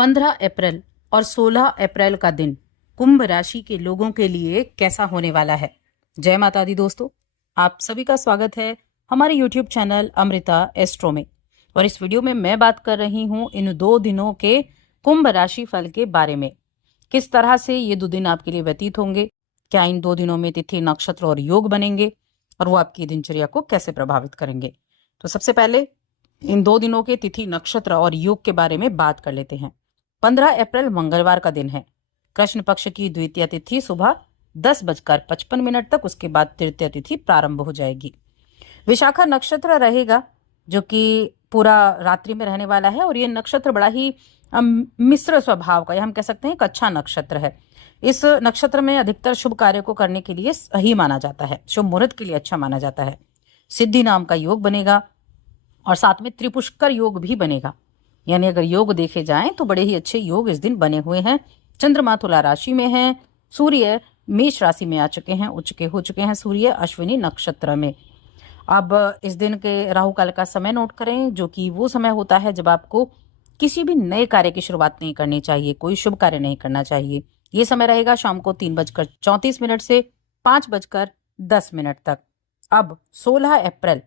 15 अप्रैल और 16 अप्रैल का दिन कुंभ राशि के लोगों के लिए कैसा होने वाला है। जय माता दी दोस्तों, आप सभी का स्वागत है हमारे YouTube चैनल अमृता एस्ट्रो में। और इस वीडियो में मैं बात कर रही हूं इन 2 दिनों के कुंभ राशि फल के बारे में। किस तरह से ये 2 दिन आपके लिए व्यतीत होंगे, क्या इन 2 दिनों में तिथि नक्षत्र और योग बनेंगे और वो आपकी दिनचर्या को कैसे प्रभावित करेंगे। तो सबसे पहले इन 2 दिनों के तिथि नक्षत्र और योग के बारे में बात कर लेते हैं। 15 अप्रैल मंगलवार का दिन है। कृष्ण पक्ष की द्वितीय तिथि सुबह 10:55 तक, उसके बाद तृतीय तिथि प्रारंभ हो जाएगी। विशाखा नक्षत्र रहेगा जो कि पूरा रात्रि में रहने वाला है और ये नक्षत्र बड़ा ही मिश्र स्वभाव का, या हम कह सकते हैं एक अच्छा नक्षत्र है। इस नक्षत्र में अधिकतर शुभ कार्य को करने के लिए सही माना जाता है, शुभ मुहूर्त के लिए अच्छा माना जाता है। सिद्धि नाम का योग बनेगा और साथ में त्रिपुष्कर योग भी बनेगा। यानी अगर योग देखे जाएं तो बड़े ही अच्छे योग इस दिन बने हुए हैं। चंद्रमा तुला राशि में है, सूर्य मेष राशि में आ चुके हैं, हो चुके हैं सूर्य अश्विनी नक्षत्र में। अब इस दिन के राहु काल का समय नोट करें, जो कि वो समय होता है जब आपको किसी भी नए कार्य की शुरुआत नहीं करनी चाहिए, कोई शुभ कार्य नहीं करना चाहिए। ये समय रहेगा शाम को 3:34 से 5:10 तक। अब 16 अप्रैल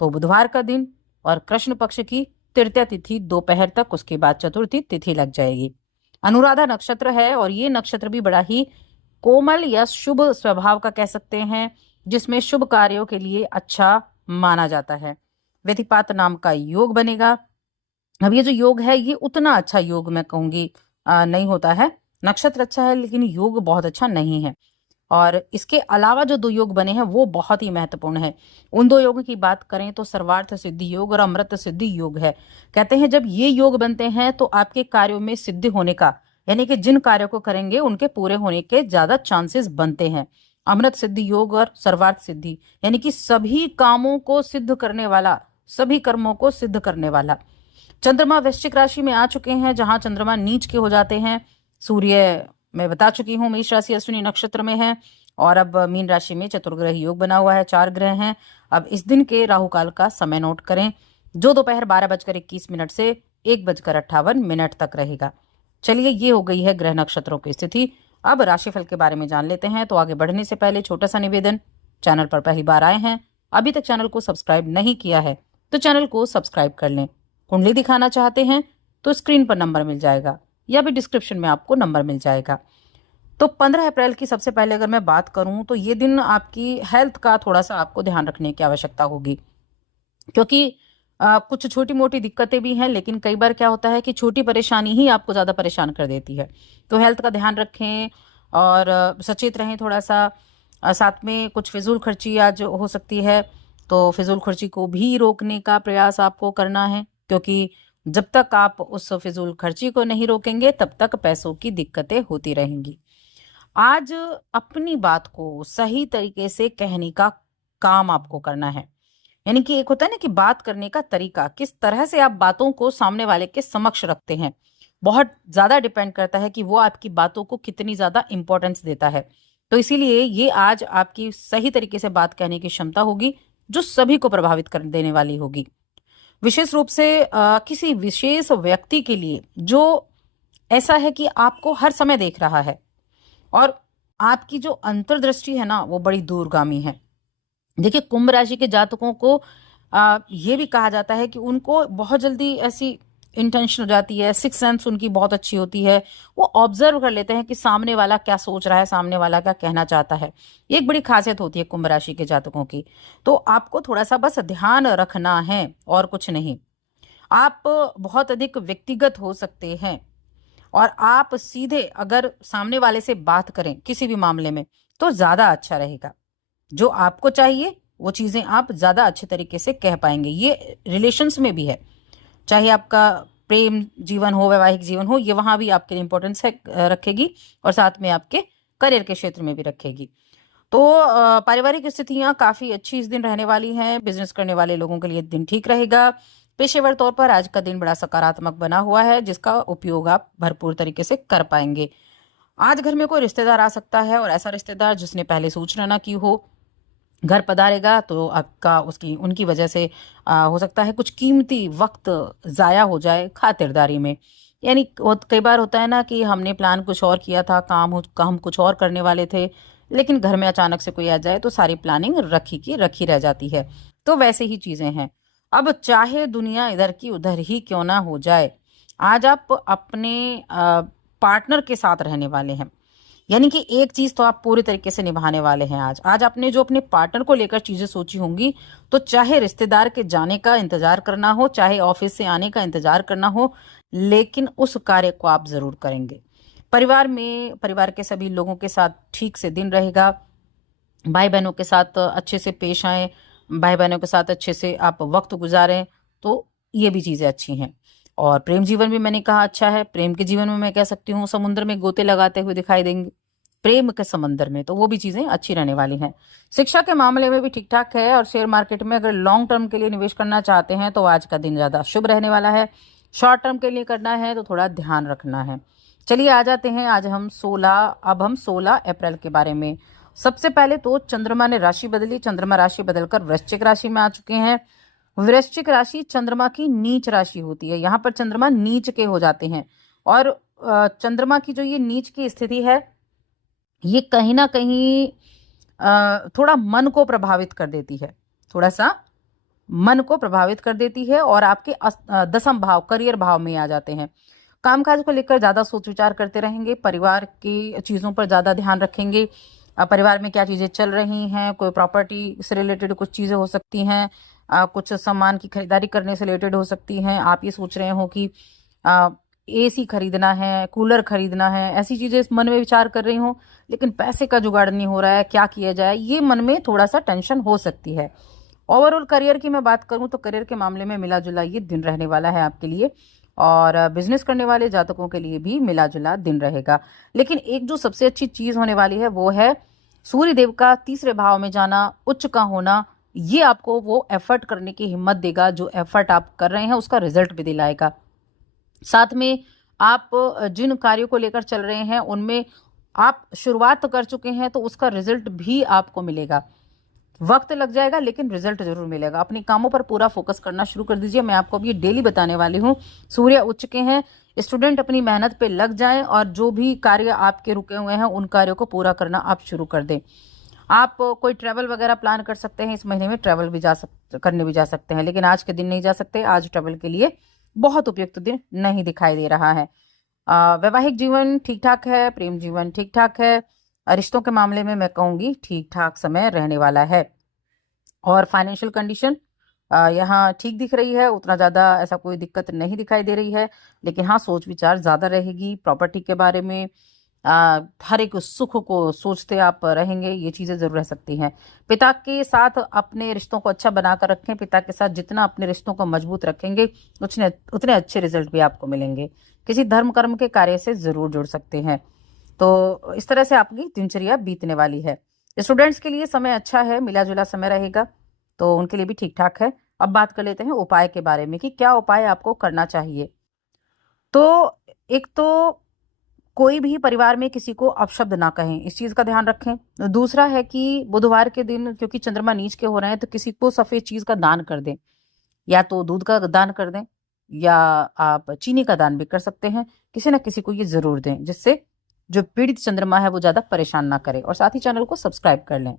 तो बुधवार का दिन और कृष्ण पक्ष की तृतीय तिथि दोपहर तक, उसके बाद चतुर्थी तिथि लग जाएगी। अनुराधा नक्षत्र है और ये नक्षत्र भी बड़ा ही कोमल या शुभ स्वभाव का कह सकते हैं, जिसमें शुभ कार्यों के लिए अच्छा माना जाता है। व्यतिपात नाम का योग बनेगा। अब ये जो योग है ये उतना अच्छा योग मैं कहूंगी नहीं होता है। नक्षत्र अच्छा है लेकिन योग बहुत अच्छा नहीं है। और इसके अलावा जो 2 योग बने हैं वो बहुत ही महत्वपूर्ण है। उन 2 योगों की बात करें तो सर्वार्थ सिद्धि योग और अमृत सिद्धि योग है। कहते हैं जब ये योग बनते हैं तो आपके कार्यों में सिद्धि होने का, यानी कि जिन कार्यों को करेंगे उनके पूरे होने के ज्यादा चांसेस बनते हैं। अमृत सिद्धि योग और सर्वार्थ सिद्धि यानी कि सभी कामों को सिद्ध करने वाला, सभी कर्मों को सिद्ध करने वाला। चंद्रमा वृश्चिक राशि में आ चुके हैं, जहां चंद्रमा नीच के हो जाते हैं। सूर्य मैं बता चुकी हूँ मेष राशि अश्विनी नक्षत्र में है और अब मीन राशि में चतुर्ग्रह योग बना हुआ है, 4 ग्रह हैं। अब इस दिन के राहु काल का समय नोट करें, जो दोपहर 12:21 से 1:58 तक रहेगा। चलिए, ये हो गई है ग्रह नक्षत्रों की स्थिति। अब राशिफल के बारे में जान लेते हैं। तो आगे बढ़ने से पहले छोटा सा निवेदन, चैनल पर पहली बार आए हैं, अभी तक चैनल को सब्सक्राइब नहीं किया है तो चैनल को सब्सक्राइब कर लें। कुंडली दिखाना चाहते हैं तो स्क्रीन पर नंबर मिल जाएगा या भी डिस्क्रिप्शन में आपको नंबर मिल जाएगा। तो 15 अप्रैल की सबसे पहले अगर मैं बात करूं तो ये दिन आपकी हेल्थ का थोड़ा सा आपको ध्यान रखने की आवश्यकता होगी, क्योंकि कुछ छोटी मोटी दिक्कतें भी हैं, लेकिन कई बार क्या होता है कि छोटी परेशानी ही आपको ज़्यादा परेशान कर देती है। तो हेल्थ का ध्यान रखें और सचेत रहें थोड़ा सा। साथ में कुछ फिजूल खर्ची आज हो सकती है, तो फिजूल खर्ची को भी रोकने का प्रयास आपको करना है, क्योंकि जब तक आप उस फिजूल खर्ची को नहीं रोकेंगे तब तक पैसों की दिक्कतें होती रहेंगी। आज अपनी बात को सही तरीके से कहने का काम आपको करना है। यानी कि एक होता है ना कि बात करने का तरीका, किस तरह से आप बातों को सामने वाले के समक्ष रखते हैं, बहुत ज्यादा डिपेंड करता है कि वो आपकी बातों को कितनी ज्यादा इंपॉर्टेंस देता है। तो इसीलिए ये आज आपकी सही तरीके से बात कहने की क्षमता होगी, जो सभी को प्रभावित कर देने वाली होगी। विशेष रूप से किसी विशेष व्यक्ति के लिए जो ऐसा है कि आपको हर समय देख रहा है और आपकी जो अंतर्दृष्टि है ना वो बड़ी दूरगामी है। देखिए, कुंभ राशि के जातकों को ये भी कहा जाता है कि उनको बहुत जल्दी ऐसी इंटेंशन हो जाती है, सिक्स सेंस उनकी बहुत अच्छी होती है। वो ऑब्जर्व कर लेते हैं कि सामने वाला क्या सोच रहा है, सामने वाला क्या कहना चाहता है। ये एक बड़ी खासियत होती है कुंभ राशि के जातकों की। तो आपको थोड़ा सा बस ध्यान रखना है और कुछ नहीं। आप बहुत अधिक व्यक्तिगत हो सकते हैं और आप सीधे अगर सामने वाले से बात करें किसी भी मामले में तो ज्यादा अच्छा रहेगा। जो आपको चाहिए वो चीजें आप ज्यादा अच्छे तरीके से कह पाएंगे। ये रिलेशंस में भी है, चाहे आपका प्रेम जीवन हो, वैवाहिक जीवन हो, ये वहां भी आपके लिए इंपॉर्टेंस है रखेगी और साथ में आपके करियर के क्षेत्र में भी रखेगी। तो पारिवारिक स्थितियां काफी अच्छी इस दिन रहने वाली हैं। बिजनेस करने वाले लोगों के लिए दिन ठीक रहेगा। पेशेवर तौर पर आज का दिन बड़ा सकारात्मक बना हुआ है, जिसका उपयोग आप भरपूर तरीके से कर पाएंगे। आज घर में कोई रिश्तेदार आ सकता है और ऐसा रिश्तेदार जिसने पहले सूचना ना की हो घर पधारेगा, तो आपका उसकी उनकी वजह से हो सकता है कुछ कीमती वक्त जाया हो जाए खातिरदारी में, यानी कई बार होता है ना कि हमने प्लान कुछ और किया था, काम कुछ और करने वाले थे, लेकिन घर में अचानक से कोई आ जाए तो सारी प्लानिंग रखी की रखी रह जाती है। तो वैसे ही चीजें हैं। अब चाहे दुनिया इधर की उधर ही क्यों ना हो जाए, आज आप अपने पार्टनर के साथ रहने वाले हैं। यानी कि एक चीज तो आप पूरी तरीके से निभाने वाले हैं। आज आपने जो अपने पार्टनर को लेकर चीजें सोची होंगी, तो चाहे रिश्तेदार के जाने का इंतजार करना हो, चाहे ऑफिस से आने का इंतजार करना हो, लेकिन उस कार्य को आप जरूर करेंगे। परिवार के सभी लोगों के साथ ठीक से दिन रहेगा। भाई बहनों के साथ अच्छे से पेश आए, भाई बहनों के साथ अच्छे से आप वक्त गुजारें, तो ये भी चीजें अच्छी हैं। और प्रेम जीवन भी मैंने कहा अच्छा है। प्रेम के जीवन में मैं कह सकती हूँ समुद्र में गोते लगाते हुए दिखाई देंगे, प्रेम के समंदर में, तो वो भी चीजें अच्छी रहने वाली हैं। शिक्षा के मामले में भी ठीक ठाक है। और शेयर मार्केट में अगर लॉन्ग टर्म के लिए निवेश करना चाहते हैं तो आज का दिन ज्यादा शुभ रहने वाला है। शॉर्ट टर्म के लिए करना है तो थोड़ा ध्यान रखना है। चलिए आ जाते हैं आज हम 16 अप्रैल के बारे में। सबसे पहले तो चंद्रमा ने राशि बदली, चंद्रमा राशि बदलकर वृश्चिक राशि में आ चुके हैं। वृश्चिक राशि चंद्रमा की नीच राशि होती है, यहाँ पर चंद्रमा नीच के हो जाते हैं। और चंद्रमा की जो ये नीच की स्थिति है, ये कहीं ना कहीं थोड़ा मन को प्रभावित कर देती है, थोड़ा सा मन को प्रभावित कर देती है। और आपके दसम भाव, करियर भाव में आ जाते हैं। कामकाज को लेकर ज्यादा सोच विचार करते रहेंगे, परिवार की चीजों पर ज्यादा ध्यान रखेंगे। परिवार में क्या चीजें चल रही हैं, कोई प्रॉपर्टी से रिलेटेड कुछ चीजें हो सकती हैं, कुछ सामान की खरीदारी करने से रिलेटेड हो सकती हैं। आप ये सोच रहे हो कि एसी खरीदना है, कूलर खरीदना है, ऐसी चीजें इस मन में विचार कर रही हो, लेकिन पैसे का जुगाड़ नहीं हो रहा है, क्या किया जाए, ये मन में थोड़ा सा टेंशन हो सकती है। ओवरऑल करियर की मैं बात करूं तो करियर के मामले में मिला जुला ये दिन रहने वाला है आपके लिए। और बिजनेस करने वाले जातकों के लिए भी मिला जुला दिन रहेगा। लेकिन एक जो सबसे अच्छी चीज होने वाली है वो है सूर्य देव का तीसरे भाव में जाना, उच्च का होना। ये आपको वो एफर्ट करने की हिम्मत देगा, जो एफर्ट आप कर रहे हैं उसका रिजल्ट भी दिलाएगा। साथ में आप जिन कार्यों को लेकर चल रहे हैं उनमें आप शुरुआत तो कर चुके हैं, तो उसका रिजल्ट भी आपको मिलेगा। वक्त लग जाएगा लेकिन रिजल्ट जरूर मिलेगा। अपने कामों पर पूरा फोकस करना शुरू कर दीजिए। मैं आपको अभी ये डेली बताने वाली हूँ। सूर्य उच्च के हैं, स्टूडेंट अपनी मेहनत पे लग जाएं और जो भी कार्य आपके रुके हुए हैं उन कार्यों को पूरा करना आप शुरू कर दें। आप कोई ट्रैवल वगैरह प्लान कर सकते हैं, इस महीने में ट्रैवल भी करने भी जा सकते हैं, लेकिन आज के दिन नहीं जा सकते। आज ट्रैवल के लिए बहुत उपयुक्त दिन नहीं दिखाई दे रहा है। वैवाहिक जीवन ठीक ठाक है, प्रेम जीवन ठीक ठाक है, रिश्तों के मामले में मैं कहूंगी ठीक ठाक समय रहने वाला है। और फाइनेंशियल कंडीशन यहाँ ठीक दिख रही है, उतना ज़्यादा ऐसा कोई दिक्कत नहीं दिखाई दे रही है। लेकिन हाँ, सोच विचार ज़्यादा रहेगी प्रॉपर्टी के बारे में। हर एक सुख को सोचते आप रहेंगे, ये चीज़ें ज़रूर रह सकती हैं। पिता के साथ अपने रिश्तों को अच्छा बनाकर रखें। पिता के साथ जितना अपने रिश्तों को मजबूत रखेंगे उतने अच्छे रिजल्ट भी आपको मिलेंगे। किसी धर्म कर्म के कार्य से ज़रूर जुड़ सकते हैं। तो इस तरह से आपकी दिनचर्या बीतने वाली है। स्टूडेंट्स के लिए समय अच्छा है, मिला जुला समय रहेगा, तो उनके लिए भी ठीक ठाक है। अब बात कर लेते हैं उपाय के बारे में कि क्या उपाय आपको करना चाहिए। तो एक तो कोई भी परिवार में किसी को अपशब्द ना कहें, इस चीज का ध्यान रखें। दूसरा है कि बुधवार के दिन क्योंकि चंद्रमा नीच के हो रहे हैं, तो किसी को सफेद चीज का दान कर दें, या तो दूध का दान कर दें, या आप चीनी का दान भी कर सकते हैं। किसी ना किसी को ये जरूर दें, जिससे जो पीड़ित चंद्रमा है वो ज्यादा परेशान ना करे। और साथ ही चैनल को सब्सक्राइब कर लें।